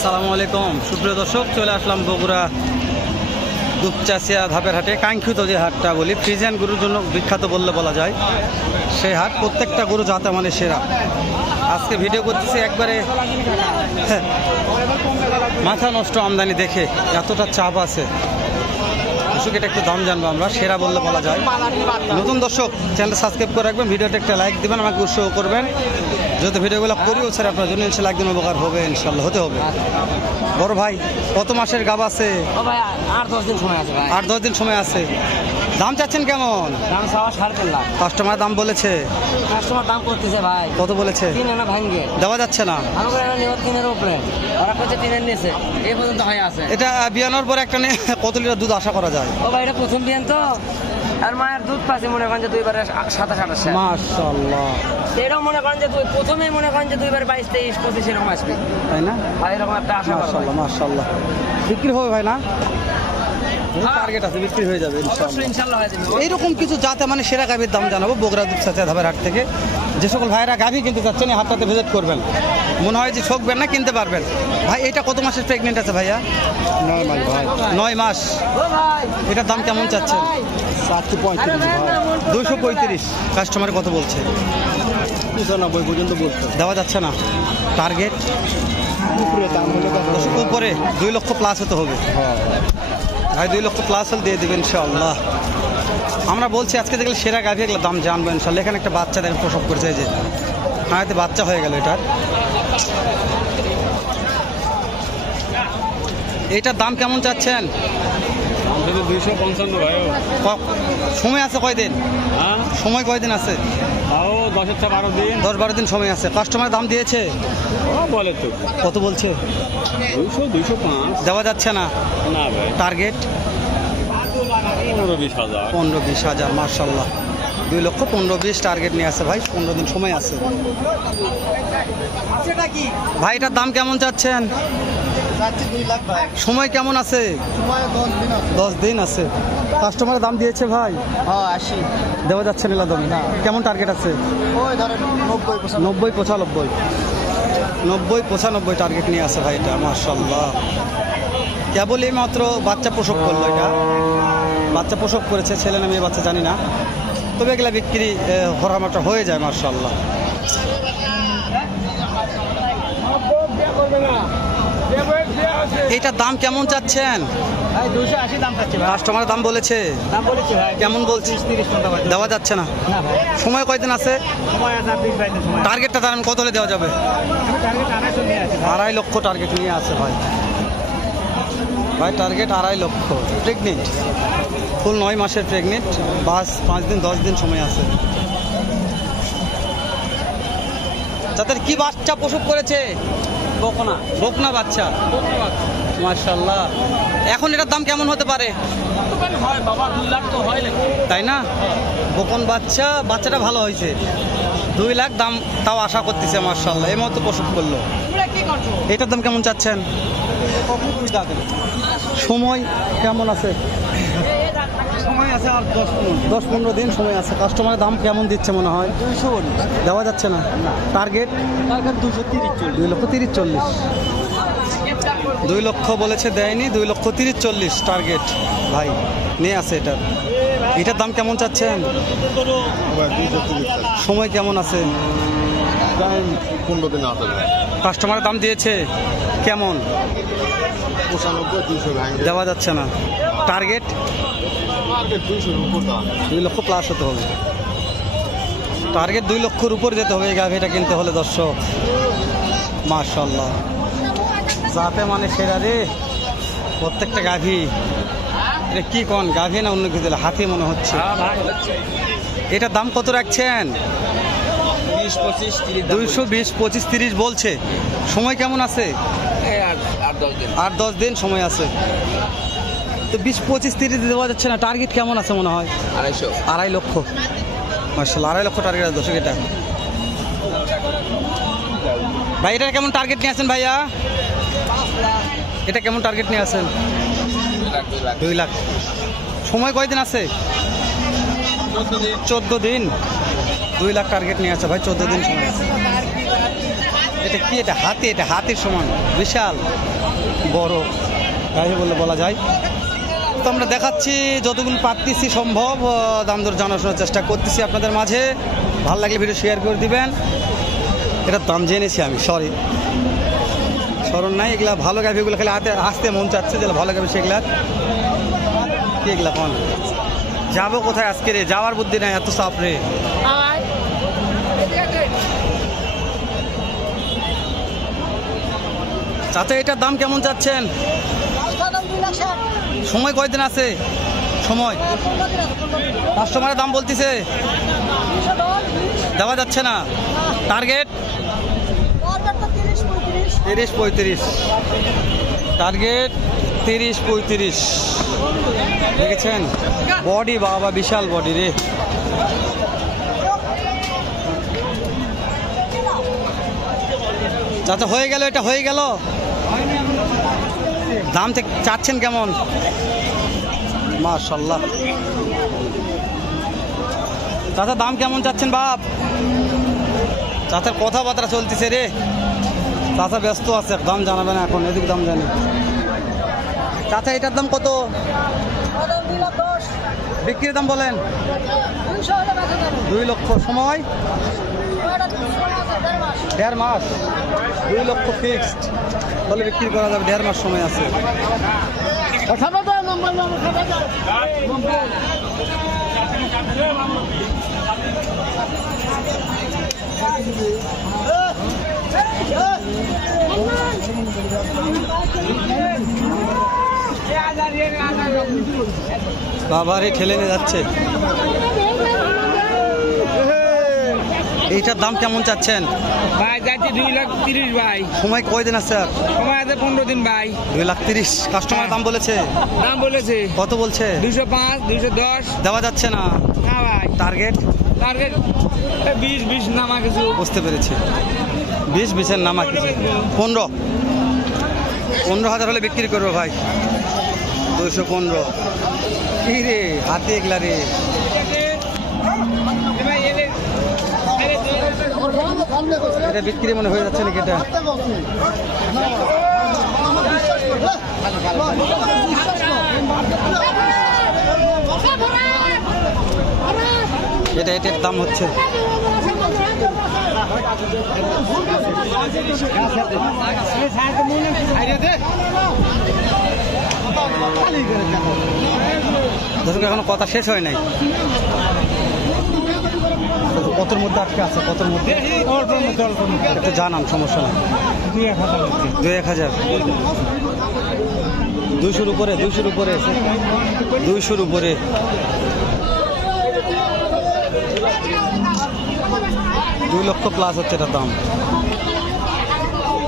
আসসালামু আলাইকুম। সুপ্রিয় দর্শক চলে আসলাম বগুড়া দুপচাচিয়া ধাপের হাটে। কাঙ্ক্ষিত যে হাটটা বলি ফ্রিজিয়ান গরুর জন্য বিখ্যাত বললে বলা যায় সেই হাট প্রত্যেকটা গরু যাতে মানে সেরা। আজকে ভিডিও করতেছি একবারে হ্যাঁ, মাথা নষ্ট আমদানি দেখে এতটা চাপ আছে। এটা একটু দাম জানব আমরা সেরা বললে বলা যায়। নতুন দর্শক চ্যানেলটা সাবস্ক্রাইব করে রাখবেন ভিডিওটা একটা লাইক দিবেন আমাকে উৎসাহ করবেন। যত ভিডিওগুলো করিও স্যার আপনার জন্য ইনশাল্লাহ একদিন উপকার হবে ইনশাল্লাহ হতে হবে। বড় ভাই কত মাসের গাব আছে? ও আট দশ দিন সময় আছে ভাই। আট দশ দিন সময় আছে। দাম চাচ্ছেন কেমন? দাম চাওয়া সাড়ে তিন লাখ। কাস্টমার দাম বলেছে। কাস্টমার দাম করতেছে ভাই। কত বলেছে? তিন আনা ভাঙ্গে। দেওয়া যাচ্ছে না। আমাকে তিনের উপরে। ওরা করছে তিনের নিচে। এই পর্যন্ত হয়ে আছে। এটা বিয়ানোর পরে একটা কত লিটার দুধ আশা করা যায়? ও ভাই এটা প্রথম বিয়ান তো। আর মায়ের দুধ পাচ্ছে মনে করেন যে দুইবার সাতাশ আঠাশ মাশাল্লাহ এটাও মনে করেন যে দুই প্রথমেই মনে করেন যে দুইবার বাইশ তেইশ পঁচিশ এরকম আসবে। তাই না? ভাই এরকম একটা আশা মাশাল্লাহ মাশাল্লাহ বিক্রি হবে ভাই না? টার্গেট আছে বিক্রি হয়ে যাবে এইরকম কিছু যাতে মানে সেরা গাভীর দাম জানাব বগুড়া দুধ চাচা ধাবের হাট থেকে। যে সকল ভাইয়েরা গাভী কিনতে চাচ্ছেন এই হাটটাতে ভিজিট করবেন। মনে হয় যে ঠকবেন না কিনতে পারবেন। ভাই এটা কত মাসের প্রেগনেন্ট আছে ভাইয়া? নয় মাস ভাই। নয় মাস। এটার দাম কেমন চাচ্ছেন চারশো পঁয়ত্রিশ দুশো পঁয়ত্রিশ। কাস্টমার কত বলছে? পঁচানব্বই পর্যন্ত বলতো দেওয়া যাচ্ছে না। টার্গেট উপরে দাম উপরে। দুই লক্ষ প্লাস হতে হবে। হ্যাঁ ভাই দুই লক্ষ প্লাস হলে দিয়ে দেবেন ইনশাআল্লাহ। আমরা বলছি আজকে দেখলে সেরা গাভী এগুলো দাম জানব ইনশাল্লাহ এখানে একটা বাচ্চা দেখেন প্রসব করেছে যে। হ্যাঁ বাচ্চা হয়ে গেল এটার। এইটার দাম কেমন চাচ্ছেন? দুইশো পঞ্চান্ন ভাই। সময় আছে কয়দিন? হ্যাঁ? সময় কয়দিন আছে? তাও দশের থেকে বারো দিন। দশ বারো দিন সময় আছে। কাস্টমার দাম দিয়েছে? ও বলে তো। কত বলছে? দুইশো দুইশো পাঁচ। দেওয়া যাচ্ছে না? না ভাই। টার্গেট? পনেরো বিশ হাজার। পনেরো বিশ হাজার মার্শাল্লাহ দুই লক্ষ পনেরো বিশ টার্গেট নিয়ে আছে ভাই পনেরো দিন সময় আছে। ভাই এটার দাম কেমন চাচ্ছেন? সময় কেমন আছে? দশ দিন আছে। কাস্টমারের দাম দিয়েছে ভাই। হ্যাঁ আশি। দেওয়া যাচ্ছে না দাম। না। কেমন টার্গেট আছে? নব্বই নব্বই পঁচানব্বই। নব্বই পঁচানব্বই টার্গেট নিয়ে আছে ভাই এটা মার্শাল্লাহ কেবল এই মাত্র বাচ্চা প্রসব করল এটা। বাচ্চা প্রসব করেছে ছেলে না মেয়ে বাচ্চা জানি না। তবে এগুলা বিক্রি হরামাটা হয়ে যায় মার্শাল্লাহ এইটার দাম কেমন চাচ্ছেন? কাস্টমার দাম বলেছে। দাম বলেছি ভাই। কেমন বলছি? দেওয়া যাচ্ছে না। সময় কয়দিন আছে? টার্গেটটা তার কত হলে দেওয়া যাবে? আড়াই লক্ষ টার্গেট নিয়ে আছে ভাই। ভাই টার্গেট আড়াই লক্ষ। প্রেগনেন্ট ফুল নয় মাসের প্রেগনেন্ট বাস পাঁচ দিন দশ দিন সময় আছে। তাদের কি বাচ্চা প্রসব করেছে? বকনা। বকনা বাচ্চা। মার্শাল্লাহ এখন এটার দাম কেমন হতে পারে? তাই না? বকন বাচ্চা বাচ্চাটা ভালো হয়েছে। দুই লাখ দাম তাও আশা করতেছে মার্শাল্লাহ এই মতো প্রসব করল। এটার দাম কেমন চাচ্ছেন? সময় কেমন আছে? সময় আছে আর দশ পনেরো দশ পনেরো দিন সময় আছে। কাস্টমারের দাম কেমন দিচ্ছে মনে হয়? দেওয়া যাচ্ছে না? টার্গেট টার্গেট দুশো তিরিশ চল্লিশ। দুই লক্ষ তিরিশ চল্লিশ। দুই লক্ষ বলেছে দেয়নি। দুই লক্ষ তিরিশ চল্লিশ টার্গেট ভাই নিয়ে আছে এটার এটার দাম কেমন চাচ্ছেন? সময় কেমন আছে? টাইম পনেরো দিন আছে। কাস্টমারের দাম দিয়েছে? কেমন? দেওয়া যাচ্ছে না। টার্গেট দুই লক্ষ প্লাস হতে হবে। টার্গেট দুই লক্ষর উপর যেতে হবে এই গাভিটা কিনতে হলে দর্শক। মার্শাল্লাহ যাতে মানে সেরা রে। প্রত্যেকটা গাভি। এটা কি কন? গাভি না অন্য কিছু? হাতি মনে হচ্ছে। এটার দাম কত রাখছেন? দুইশো বিশ পঁচিশ তিরিশ বলছে। সময় কেমন আছে? আট দশ দিন। সময় আছে। তো বিশ পঁচিশ তিরিশ দেওয়া যাচ্ছে না। টার্গেট কেমন আছে মনে হয়? আড়াইশো। আড়াই লক্ষ। মার্শাল আড়াই লক্ষ টার্গেট আছে দর্শক এটা। ভাই এটা কেমন টার্গেট নিয়ে আছেন ভাইয়া? এটা কেমন টার্গেট নিয়ে আছেন? দুই লাখ। সময় কয়দিন আছে? চোদ্দ দিন। দুই লাখ টার্গেট নিয়ে আছে ভাই, চোদ্দ দিন সময় আছে। এটা কি এটা? হাতি, এটা হাতির সমান। বিশাল, বড়। তাই বলে বলা যায়। তো আমরা দেখাচ্ছি, যতগুলো পারতেছি সম্ভব দাম দর জানাশোনার চেষ্টা করতেছি আপনাদের মাঝে। ভালো লাগলে ভিডিও শেয়ার করে দিবেন। এটার দাম জেনেছি আমি সরি স্মরণ নাই, এগুলা ভালো গাভিগুলো খেলে হাতে আসতে মন চাচ্ছে, যেগুলো ভালো গাভি সেগুলা। কি এগুলা কোন? যাব কোথায় আজকে রে? যাওয়ার বুদ্ধি নাই, এত চাপ রে। চাচা, এটার দাম কেমন চাচ্ছেন? সময় কয়দিন আছে? সময়? কাস্টমারের দাম বলতেছে। দেওয়া যাচ্ছে না। টার্গেট? তিরিশ পঁয়ত্রিশ। টার্গেট তিরিশ পঁয়ত্রিশ। দেখেছেন? বডি, বাবা, বিশাল বডি রে। চাচা, হয়ে গেল, এটা হয়ে গেল? দাম থেকে চাচ্ছেন কেমন? মাশাল্লাহ চাচা দাম কেমন চাচ্ছেন বাপ? চাচার কথাবার্তা চলতেছে রে। চাচা ব্যস্ত আছে দাম জানাবে না এখন এদিক দাম জানি। চাচা এটার দাম কত? বিক্রির দাম বলেন। দুই লক্ষ সময়। দেড় মাস দুই লক্ষ ফিক্সড বলে বিক্রি করা যাবে দেড় মাস সময় আছে। বাবারে ঠেলে নিয়ে যাচ্ছে। এইটার দাম কেমন চাচ্ছেন? ভাই যাচ্ছি দুই লাখ তিরিশ ভাই। সময় কয়দিন আছে সময় আছে পনেরো দিন ভাই। দুই লাখ তিরিশ। কাস্টমার দাম বলেছে? দাম বলেছে। কত বলছে? দুইশো পাঁচ দুইশো দশ। দেওয়া যাচ্ছে না। না ভাই। টার্গেট টার্গেট বিশ বিশ নামা কিছু। বুঝতে পেরেছি। বিশ বিশের নামা কিছু। পনেরো। পনেরো হাজার হলে বিক্রি করব ভাই। দুশো পনেরো। কি রে? হাতে এগুলা রে। এটা বিক্রি মনে হয়ে যাচ্ছে নাকি এটা? এটা, এটার দাম হচ্ছে। দর্শক, এখনও কথা শেষ হয় নাই। কতর মধ্যে আটকে আছে? কতর মধ্যে? একটু জানান, সমস্যা নেই। দুই এক হাজার। দুইশোর উপরে দুইশোর উপরে দুইশোর উপরে। দুই লক্ষ প্লাস হচ্ছে এটার দাম।